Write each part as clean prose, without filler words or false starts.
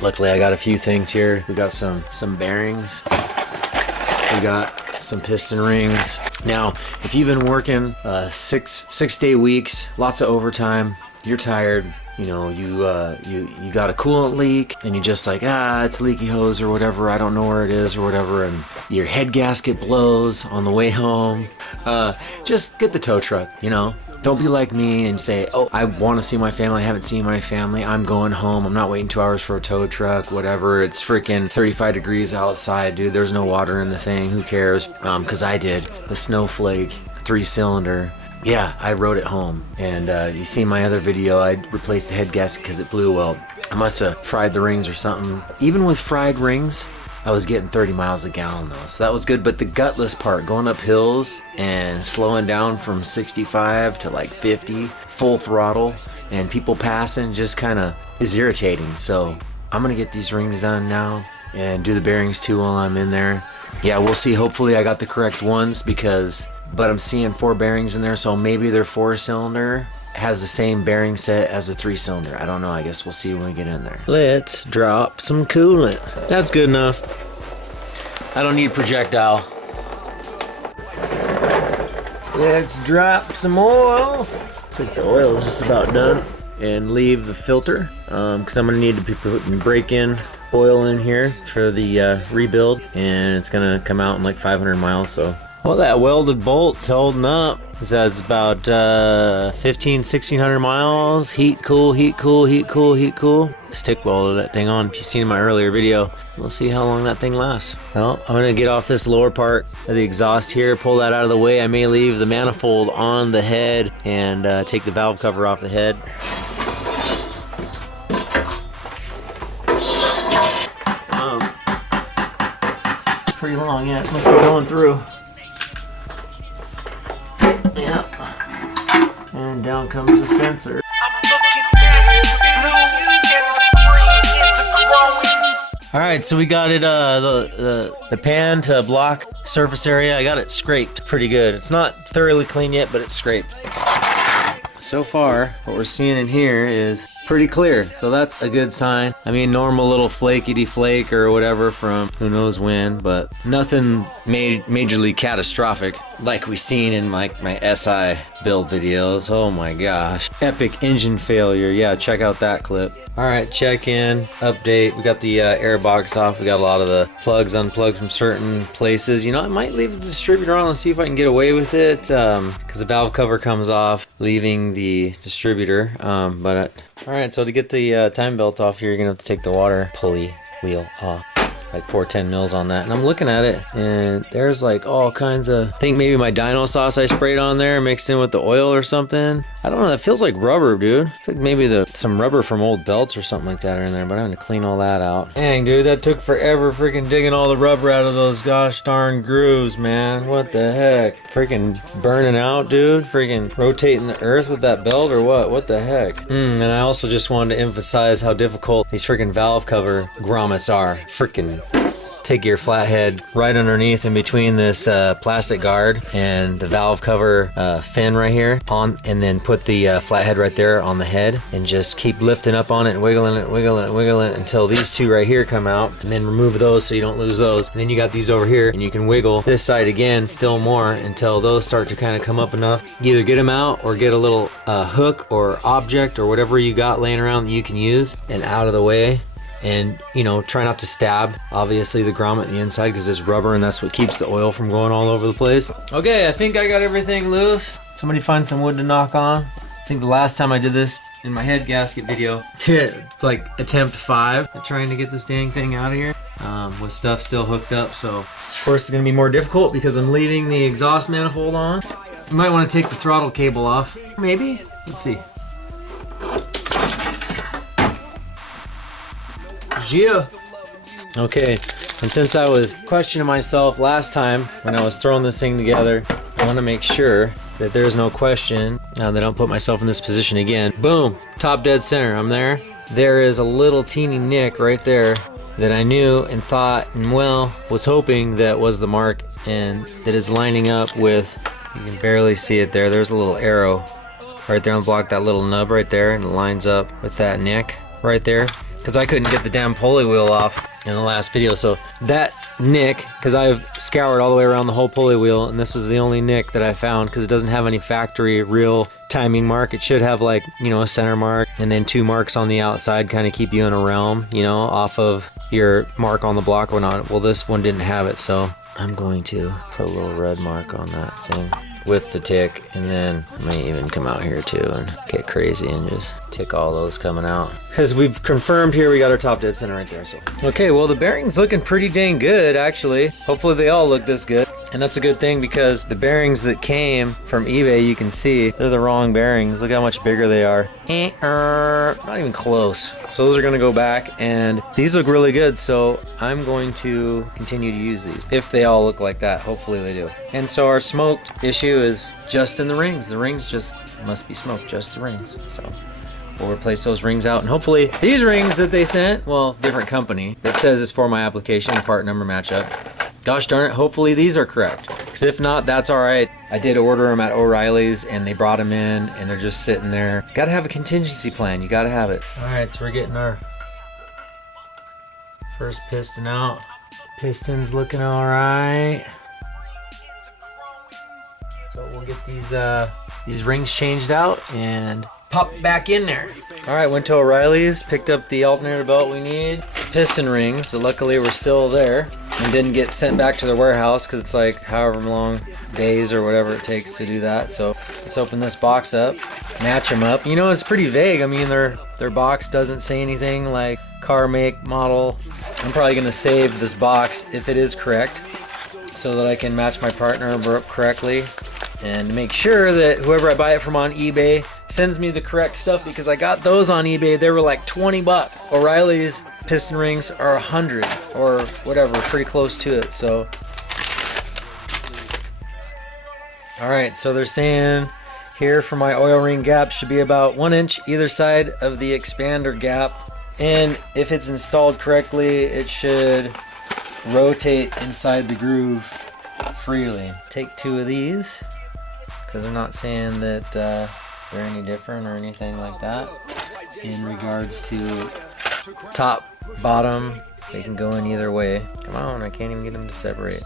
Luckily I got a few things here. We got some bearings. We got some piston rings. Now, if you've been working 6-day weeks, lots of overtime, you're tired, you know, you got a coolant leak and you're just like, it's leaky hose or whatever, I don't know where it is or whatever, and your head gasket blows on the way home, just get the tow truck, you know. Don't be like me and say, oh, I want to see my family, I haven't seen my family, I'm going home, I'm not waiting 2 hours for a tow truck, whatever, it's freaking 35 degrees outside, dude, there's no water in the thing, who cares? Because I did. The Snowflake 3-cylinder. Yeah, I rode it home, and you see my other video, I replaced the head gasket because it blew. Well, I must have fried the rings or something. Even with fried rings, I was getting 30 miles a gallon though, so that was good. But the gutless part, going up hills and slowing down from 65 to like 50, full throttle, and people passing just kind of is irritating. So I'm gonna get these rings done now and do the bearings too while I'm in there. Yeah, we'll see. Hopefully I got the correct ones but I'm seeing 4 bearings in there, so maybe their 4-cylinder has the same bearing set as a 3-cylinder. I don't know, I guess we'll see when we get in there. Let's drop some coolant. That's good enough. I don't need projectile. Let's drop some oil. Looks like the oil is just about done. And leave the filter, because I'm gonna need to be putting break-in oil in here for the rebuild, and it's gonna come out in like 500 miles, so. Well, that welded bolt's holding up. That's about 1,500–1,600 miles. Heat cool, heat cool, heat cool, heat cool. Stick welded that thing on. If you've seen in my earlier video, we'll see how long that thing lasts. Well, I'm gonna get off this lower part of the exhaust here, pull that out of the way. I may leave the manifold on the head and take the valve cover off the head. It's pretty long, yeah, it must be going through. Yep. And down comes the sensor. Alright, so we got it the pan to block surface area. I got it scraped pretty good. It's not thoroughly clean yet, but it's scraped. So far, what we're seeing in here is pretty clear, so that's a good sign. I mean, normal little flakety flake or whatever from who knows when, but nothing majorly catastrophic like we seen in my SI build videos. Oh my gosh, epic engine failure. Yeah, check out that clip. All right, check in, update. We got the air box off. We got a lot of the plugs unplugged from certain places. You know, I might leave the distributor on and see if I can get away with it, because the valve cover comes off, leaving the distributor. All right, so to get the time belt off here, you're gonna have to take the water pulley wheel off. Like 410 mils on that, and I'm looking at it and there's like all kinds of, I think maybe my Dino sauce I sprayed on there mixed in with the oil or something. I don't know, that feels like rubber, dude. It's like maybe some rubber from old belts or something like that are in there, but I'm gonna clean all that out. Dang, dude, that took forever freaking digging all the rubber out of those gosh darn grooves, man. What the heck? Freaking burning out, dude. Freaking rotating the earth with that belt or what the heck? And I also just wanted to emphasize how difficult these freaking valve cover grommets are. Freaking take your flathead right underneath in between this plastic guard and the valve cover fin right here on, and then put the flathead right there on the head and just keep lifting up on it and wiggling it until these two right here come out, and then remove those so you don't lose those. And then you got these over here and you can wiggle this side again still more until those start to kind of come up enough. Either get them out or get a little hook or object or whatever you got laying around that you can use and out of the way. And, you know, try not to stab, obviously, the grommet on the inside because it's rubber and that's what keeps the oil from going all over the place. Okay, I think I got everything loose. Somebody find some wood to knock on. I think the last time I did this in my head gasket video, like attempt 5 at trying to get this dang thing out of here with stuff still hooked up. So, of course, it's going to be more difficult because I'm leaving the exhaust manifold on. You might want to take the throttle cable off. Maybe? Let's see. Yeah. Okay, and since I was questioning myself last time when I was throwing this thing together, I want to make sure that there's no question that I don't put myself in this position again. Boom, top dead center, I'm there. There is a little teeny nick right there that I knew and thought and well was hoping that was the mark, and that is lining up with, you can barely see it there, there's a little arrow right there on the block, that little nub right there, and it lines up with that nick right there, because I couldn't get the damn pulley wheel off in the last video. So that nick, because I've scoured all the way around the whole pulley wheel, and this was the only nick that I found, because it doesn't have any factory real timing mark. It should have, like, you know, a center mark and then 2 marks on the outside, kind of keep you in a realm, you know, off of your mark on the block or not. Well, this one didn't have it, so I'm going to put a little red mark on that thing with the tick, and then I may even come out here too and get crazy and just tick all those coming out. As we've confirmed here, we got our top dead center right there. So okay, well, the bearing's looking pretty dang good actually. Hopefully they all look this good, and that's a good thing, because the bearings that came from eBay, you can see they're the wrong bearings. Look how much bigger they are. Not even close. So those are gonna go back, and these look really good, so I'm going to continue to use these if they all look like that. Hopefully they do. And so our smoked issue is just in the rings. The rings just must be smoked, just the rings. So we'll replace those rings out, and hopefully these rings that they sent, well, different company, that says it's for my application, part number matchup. Gosh darn it, hopefully these are correct, because if not, that's all right. I did order them at O'Reilly's, and they brought them in, and they're just sitting there. Gotta have a contingency plan, you gotta have it. All right, so we're getting our first piston out. Piston's looking all right. So we'll get these rings changed out and pop back in there. All right, went to O'Reilly's, picked up the alternator belt we need, piston rings, so luckily we're still there and didn't get sent back to the warehouse, because it's like however long days or whatever it takes to do that. So let's open this box up, match them up. You know, it's pretty vague. I mean, their box doesn't say anything like car, make, model. I'm probably gonna save this box if it is correct, so that I can match my part number up correctly, and make sure that whoever I buy it from on eBay sends me the correct stuff, because I got those on eBay. They were like 20 bucks. O'Reilly's piston rings are 100 or whatever, pretty close to it. So all right, so they're saying here for my oil ring gap should be about 1 inch either side of the expander gap, and if it's installed correctly, it should rotate inside the groove freely. Take 2 of these, because they're not saying that they're any different or anything like that in regards to top, bottom. They can go in either way. Come on, I can't even get them to separate,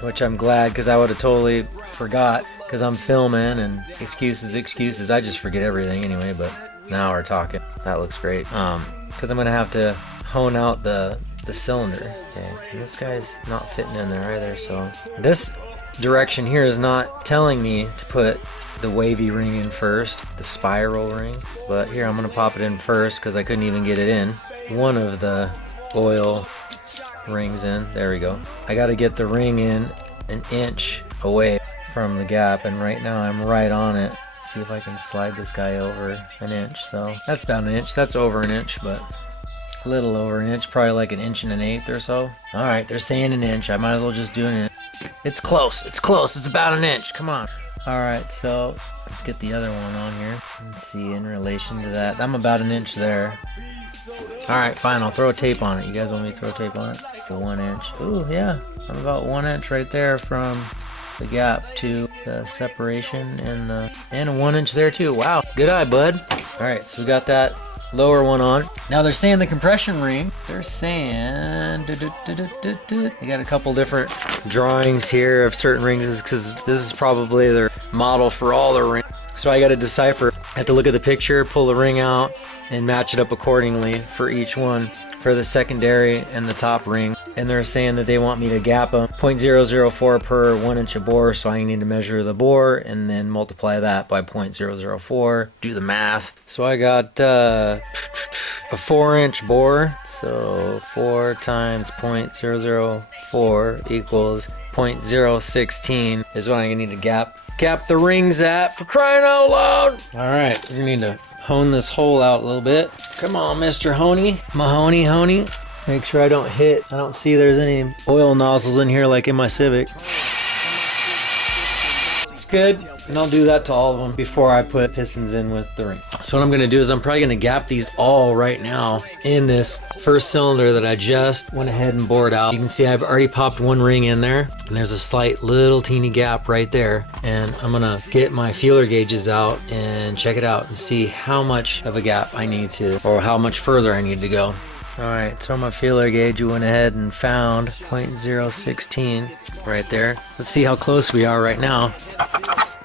which I'm glad, because I would have totally forgot, because I'm filming and excuses. I just forget everything anyway, but now we're talking. That looks great. Because I'm gonna have to hone out the cylinder. Okay, and this guy's not fitting in there either, so this direction here is not telling me to put the wavy ring in first, the spiral ring, but here I'm gonna pop it in first, because I couldn't even get it in. One of the oil rings in, there we go. I got to get the ring in 1 inch away from the gap, and right now I'm right on it. See if I can slide this guy over 1 inch. So that's about 1 inch. That's over 1 inch, but a little over 1 inch, probably like 1 1/8 or so. All right, they're saying 1 inch. I might as well just do 1 inch. It's close. It's close. It's about 1 inch. Come on. All right, so let's get the other one on here. Let's see in relation to that. I'm about 1 inch there. All right, fine. I'll throw a tape on it. You guys want me to throw tape on it? For 1 inch. Ooh, yeah. I'm about 1 inch right there from the gap to the separation, and a 1 inch there too. Wow, good eye, bud. All right, so we got that lower one on. Now they're saying the compression ring, they're saying they got a couple different drawings here of certain rings, because this is probably their model for all the rings. So I got to decipher. I have to look at the picture, pull the ring out, and match it up accordingly for each one, for the secondary and the top ring. And they're saying that they want me to gap them 0.004 per 1 inch of bore, so I need to measure the bore and then multiply that by 0.004, do the math. So I got a 4-inch bore, so 4 times 0.004 equals 0.016 is what I need to gap the rings at, for crying out loud. All right, we need to hone this hole out a little bit. Come on, Mr. Honey. Mahoney. Make sure I don't hit. I don't see there's any oil nozzles in here like in my Civic. Just good. And I'll do that to all of them before I put pistons in with the ring. So what I'm gonna do is I'm probably gonna gap these all right now in this first cylinder that I just went ahead and bored out. You can see I've already popped one ring in there, and there's a slight little teeny gap right there. And I'm gonna get my feeler gauges out and check it out and see how much of a gap I need to, or how much further I need to go. All right, so on my feeler gauge, we went ahead and found 0.016 right there. Let's see how close we are right now.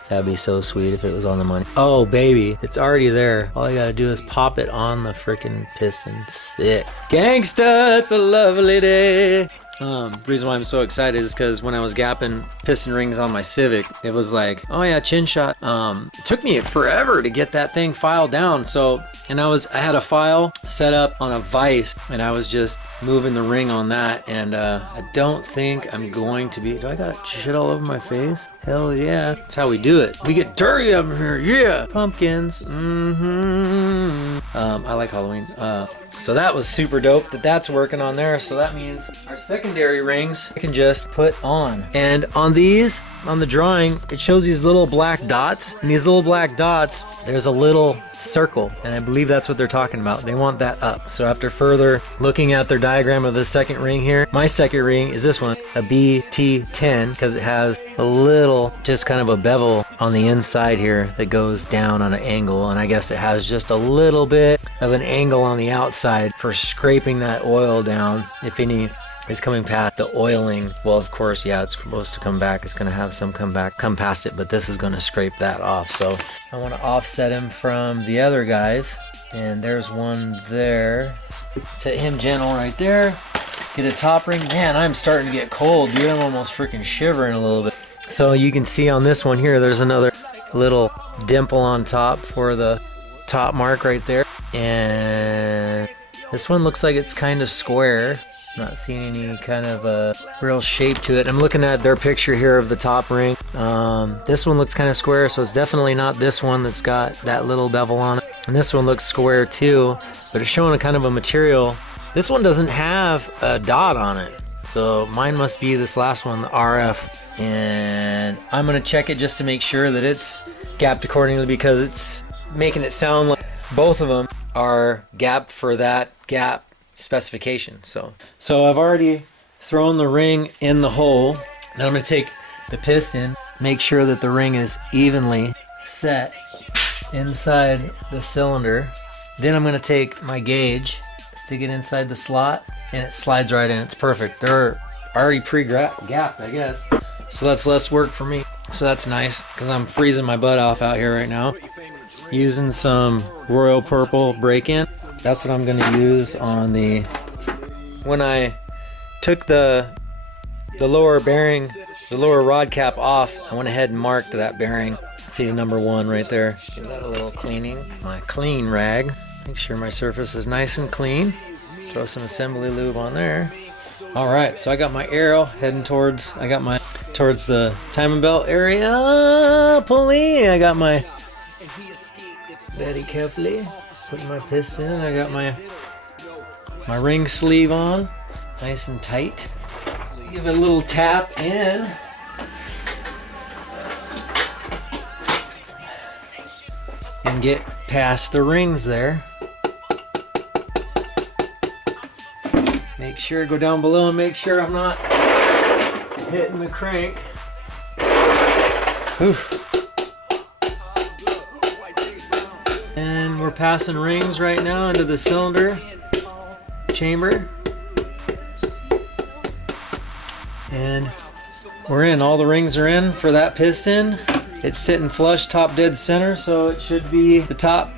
That'd be so sweet if it was on the money. Oh, baby, it's already there. All I gotta do is pop it on the freaking piston. Sick. Gangsta, it's a lovely day. The reason why I'm so excited is because when I was gapping piston rings on my Civic, it was like, oh yeah, chin shot. It took me forever to get that thing filed down. So, and I had a file set up on a vise, and I was just moving the ring on that. And I don't think I'm going to be. Do I got shit all over my face? Hell yeah. That's how we do it. We get dirty up here. Yeah. Pumpkins. I like Halloween. So that was super dope that that's working on there. So that means our secondary rings I can just put on. And on these, on the drawing, it shows these little black dots. And these little black dots, there's a little circle. And I believe that's what they're talking about. They want that up. So after further looking at their diagram of the second ring here, my second ring is this one, a BT10, because it has a little, just kind of a bevel on the inside here that goes down on an angle. And I guess it has just a little bit of an angle on the outside for scraping that oil down. If any is coming past the oiling, well, of course, yeah, it's supposed to come back. It's going to have some come past it, but this is going to scrape that off. So I want to offset him from the other guys. And there's one there. Set him gentle right there. Get a top ring. Man, I'm starting to get cold, dude. I'm almost freaking shivering a little bit. So you can see on this one here, there's another little dimple on top for the top mark right there. And this one looks like it's kind of square. Not seeing any kind of a real shape to it. I'm looking at their picture here of the top ring. This one looks kind of square, so it's definitely not this one that's got that little bevel on it. And this one looks square too, but it's showing a kind of a material. This one doesn't have a dot on it. So mine must be this last one, the RF. And I'm gonna check it just to make sure that it's gapped accordingly, because it's making it sound like both of them are gapped for that gap specification. So I've already thrown the ring in the hole. Then I'm gonna take the piston, make sure that the ring is evenly set inside the cylinder. Then I'm gonna take my gauge, stick it inside the slot, and it slides right in. It's perfect. They're already pre-gapped, I guess. So that's less work for me. So that's nice, because I'm freezing my butt off out here right now. Using some royal purple break-in. That's what I'm gonna use on the, when I took the lower bearing, the lower rod cap off, I went ahead and marked that bearing. See number 1 right there. Give that a little cleaning. My clean rag. Make sure my surface is nice and clean. Throw some assembly lube on there. All right, so I got my arrow heading towards, towards the timing belt area. Pulley. I got my, very carefully putting my piston in. I got my ring sleeve on, nice and tight. Give it a little tap in. And get past the rings there. Make sure, go down below and make sure I'm not hitting the crank. Oof. And we're passing rings right now into the cylinder chamber. And we're in, all the rings are in for that piston. It's sitting flush, top dead center, so it should be, the top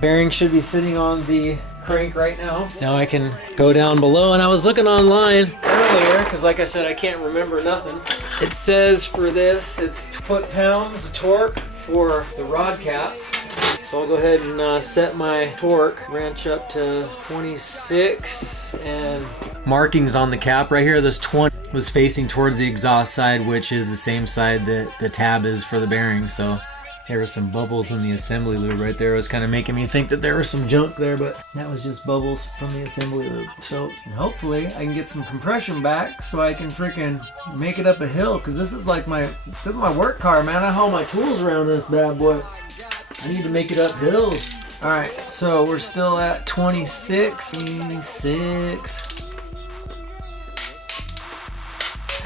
bearing should be sitting on the crank right now. Now I can go down below, and I was looking online earlier, because like I said, I can't remember nothing. It says for this, it's foot-pounds torque for the rod caps. So I'll go ahead and set my torque wrench up to 26, and markings on the cap right here, this 20 was facing towards the exhaust side, which is the same side that the tab is for the bearing. So There were some bubbles in the assembly lube right there. It was kind of making me think that there was some junk there, but that was just bubbles from the assembly lube. So hopefully I can get some compression back so I can freaking make it up a hill, because this is like this is my work car, man. I haul my tools around this bad boy. I need to make it up hills. All right, so we're still at 26.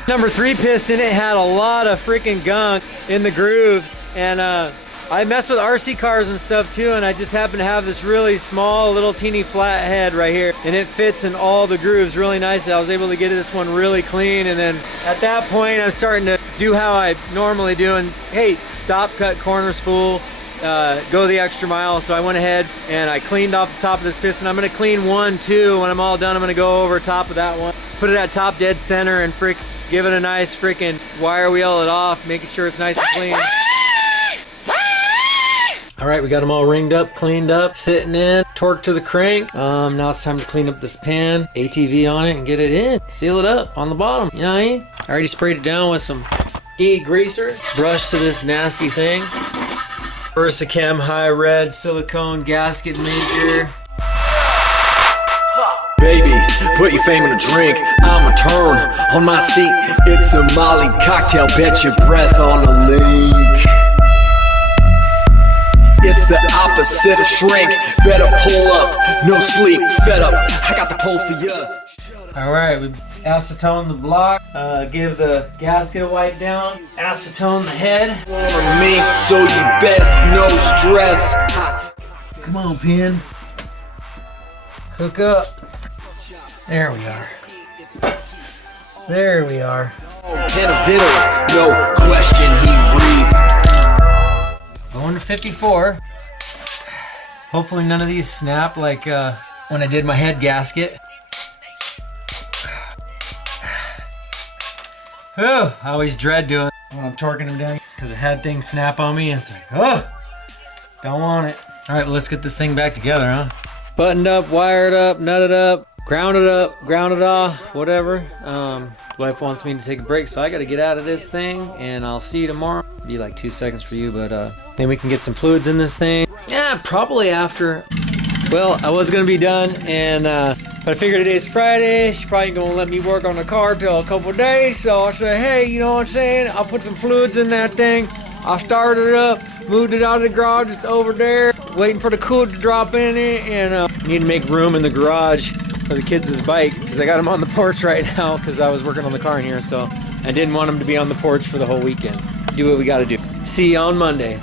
Number 3 piston, it had a lot of freaking gunk in the groove, and I mess with RC cars and stuff too, and I just happen to have this really small little teeny flat head right here, and it fits in all the grooves really nicely. I was able to get this one really clean, and then at that point I'm starting to do how I normally do, and hey, stop, cut corners, fool. Go the extra mile. So I went ahead and I cleaned off the top of this piston. I'm gonna clean 1, 2. When I'm all done, I'm gonna go over top of that one, put it at top dead center, and give it a nice freaking wire wheel it off, making sure it's nice and clean. All right, we got them all ringed up, cleaned up, sitting in, torque to the crank. Now it's time to clean up this pan, ATV on it, and get it in. Seal it up on the bottom, you know what I mean? I already sprayed it down with some greaser. Brush to this nasty thing. Versachem high red silicone gasket maker. Baby, put your fame in a drink. I'ma turn on my seat. It's a Molly cocktail, bet your breath on a link. It's the opposite of shrink. Better pull up, no sleep, fed up. I got the pull for you. All right, we acetone the block, give the gasket a wipe down, acetone the head. For me, so you best no stress. Come on, pin. Hook up. There we are. There we are. No question he read. Going to 54. Hopefully none of these snap like when I did my head gasket. Oh, I always dread doing it when I'm torquing them down because I've had things snap on me and it's like, oh, don't want it. All right, well, let's get this thing back together, huh? Buttoned up, wired up, nutted up, grounded off, whatever. Wife wants me to take a break, so I got to get out of this thing, and I'll see you tomorrow. It'll be like 2 seconds for you, but then we can get some fluids in this thing. Yeah, probably after. Well, I was gonna be done, and but I figured today's Friday. She's probably gonna let me work on the car till a couple of days. So I said, hey, you know what I'm saying? I'll put some fluids in that thing. I started it up, moved it out of the garage. It's over there, waiting for the coolant to drop in it, and need to make room in the garage for the kids' bike because I got them on the porch right now because I was working on the car in here. So I didn't want them to be on the porch for the whole weekend. Do what we got to do. See you on Monday.